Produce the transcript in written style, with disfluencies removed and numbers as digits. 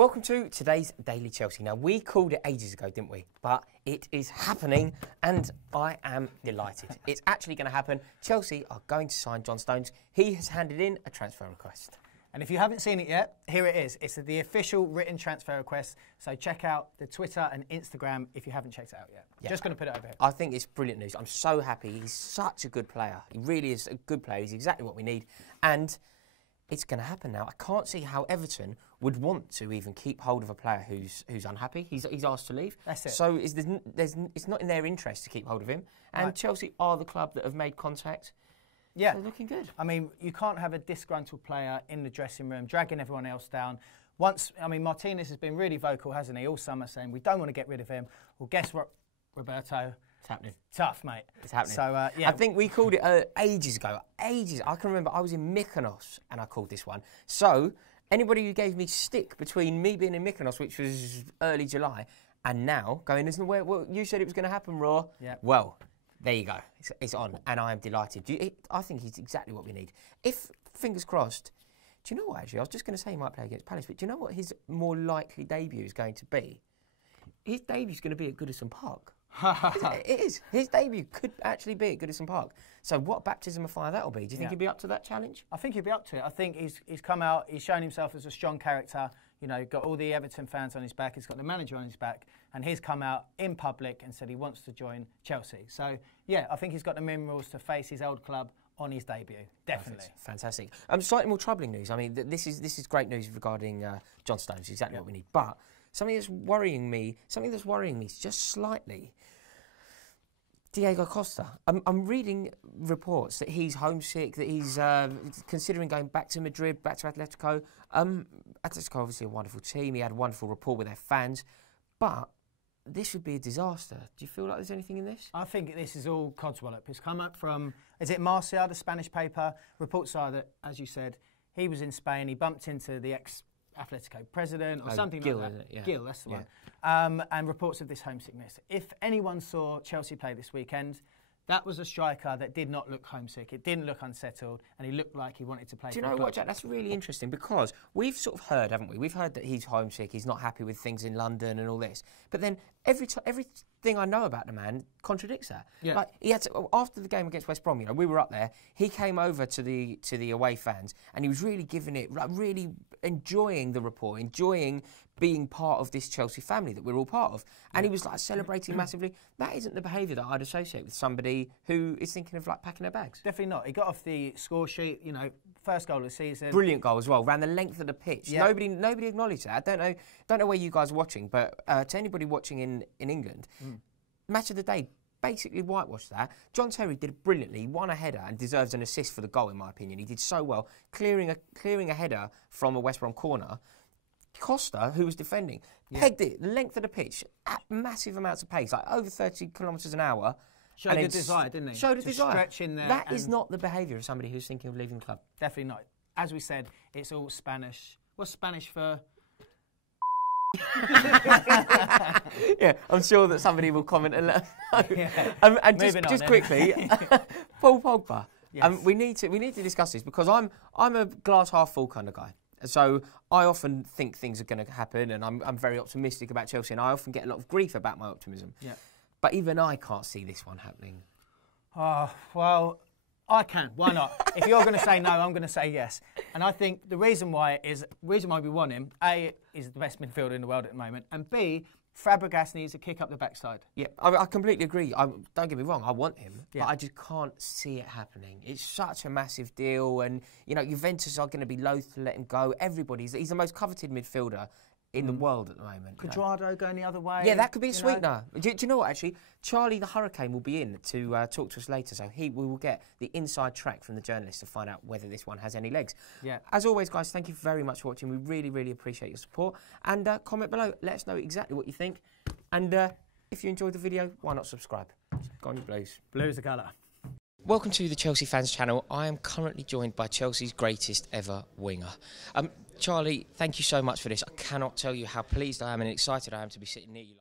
Welcome to today's Daily Chelsea. Now, we called it ages ago, didn't we? But it is happening, and I am delighted. It's actually going to happen. Chelsea are going to sign John Stones. He has handed in a transfer request. And if you haven't seen it yet, here it is. It's the official written transfer request. So check out the Twitter and Instagram if you haven't checked it out yet. Yeah. Just going to put it over here. I think it's brilliant news. I'm so happy. He's such a good player. He really is a good player. He's exactly what we need. And it's going to happen now. I can't see how Everton would want to even keep hold of a player who's unhappy. He's asked to leave. That's it. So it's not in their interest to keep hold of him. And right. Chelsea are the club that have made contact. Yeah. They're looking good. I mean, you can't have a disgruntled player in the dressing room, dragging everyone else down. Martinez has been really vocal, hasn't he, all summer, saying we don't want to get rid of him. Well, guess what, Roberto? It's happening. Tough, mate. It's happening. So, yeah. I think we called it ages ago. Ages. I can remember I was in Mykonos and I called this one. So, anybody who gave me stick between me being in Mykonos, which was early July, and now going, isn't where well, you said it was going to happen, Raw? Yeah. Well, there you go. It's on, and I am delighted. I think he's exactly what we need. If, fingers crossed, do you know what, actually? I was just going to say he might play against Palace, but do you know what his more likely debut is going to be? His debut is going to be at Goodison Park. It is. His debut could actually be at Goodison Park. So what baptism of fire that'll be? Do you think he'll be up to that challenge? I think he'll be up to it. I think he's come out, he's shown himself as a strong character. You know, got all the Everton fans on his back, he's got the manager on his back, and he's come out in public and said he wants to join Chelsea. So, yeah, I think he's got the minerals to face his old club on his debut. Definitely. Perfect. Fantastic. Slightly more troubling news. I mean, this is great news regarding John Stones, exactly what we need. But something that's worrying me just slightly, Diego Costa. I'm reading reports that he's homesick, that he's considering going back to Madrid, back to Atletico. Atletico, obviously a wonderful team. He had a wonderful rapport with their fans. But this would be a disaster. Do you feel like there's anything in this? I think this is all codswallop. It's come up from, is it Marca, the Spanish paper? Reports are that, as you said, he was in Spain. He bumped into the ex-Atletico president or something Gil, like that. Isn't it? Yeah. Gil, that's the one. And reports of this homesickness. If anyone saw Chelsea play this weekend, that was a striker that did not look homesick. It didn't look unsettled, and he looked like he wanted to play. Do you know what, Jack? That's really interesting because we've sort of heard, haven't we? We've heard that he's homesick, he's not happy with things in London and all this. But then everything I know about the man contradicts that. Yeah. Like he had to, after the game against West Brom, you know, we were up there. He came over to the away fans, and he was really giving it, really enjoying the rapport, enjoying being part of this Chelsea family that we're all part of. And he was like celebrating massively. That isn't the behaviour that I'd associate with somebody who is thinking of like packing their bags. Definitely not. He got off the score sheet, you know, first goal of the season. Brilliant goal as well, ran the length of the pitch. Yeah. Nobody acknowledged that. I don't know where you guys are watching, but to anybody watching in England, match of the day basically whitewashed that. John Terry did it brilliantly, won a header and deserves an assist for the goal in my opinion. He did so well, clearing a header from a West Brom corner. Costa, who was defending, pegged it, the length of the pitch, at massive amounts of pace, like over 30 kilometres an hour. Showed a desire, didn't he? Showed a desire. Stretch in there. That is not the behaviour of somebody who's thinking of leaving the club. Definitely not. As we said, it's all Spanish. What's Spanish for? Yeah, I'm sure that somebody will comment and let us know. Yeah. And just quickly, Paul Pogba. Yes. We need to discuss this because I'm a glass half full kind of guy. So I often think things are going to happen, and I'm very optimistic about Chelsea, and I often get a lot of grief about my optimism. Yeah. But even I can't see this one happening. Well, I can. Why not? If you're going to say no, I'm going to say yes. And I think the reason why we want him, A, is the best midfielder in the world at the moment, and B, Fabregas needs a kick up the backside. Yeah, I completely agree. Don't get me wrong, I want him, but I just can't see it happening. It's such a massive deal, and you know Juventus are going to be loath to let him go. He's the most coveted midfielder in the world at the moment. Cuadrado going the other way. Yeah, that could be a sweetener. Do you know what, actually? Charlie the Hurricane will be in to talk to us later, so we will get the inside track from the journalist to find out whether this one has any legs. Yeah. As always, guys, thank you very much for watching. We really, really appreciate your support. And comment below. Let us know exactly what you think. And if you enjoyed the video, why not subscribe? Go on, you Blues. Blue's the colour. Welcome to the Chelsea Fans Channel. I am currently joined by Chelsea's greatest ever winger. Charlie, thank you so much for this. I cannot tell you how pleased I am and excited I am to be sitting near you.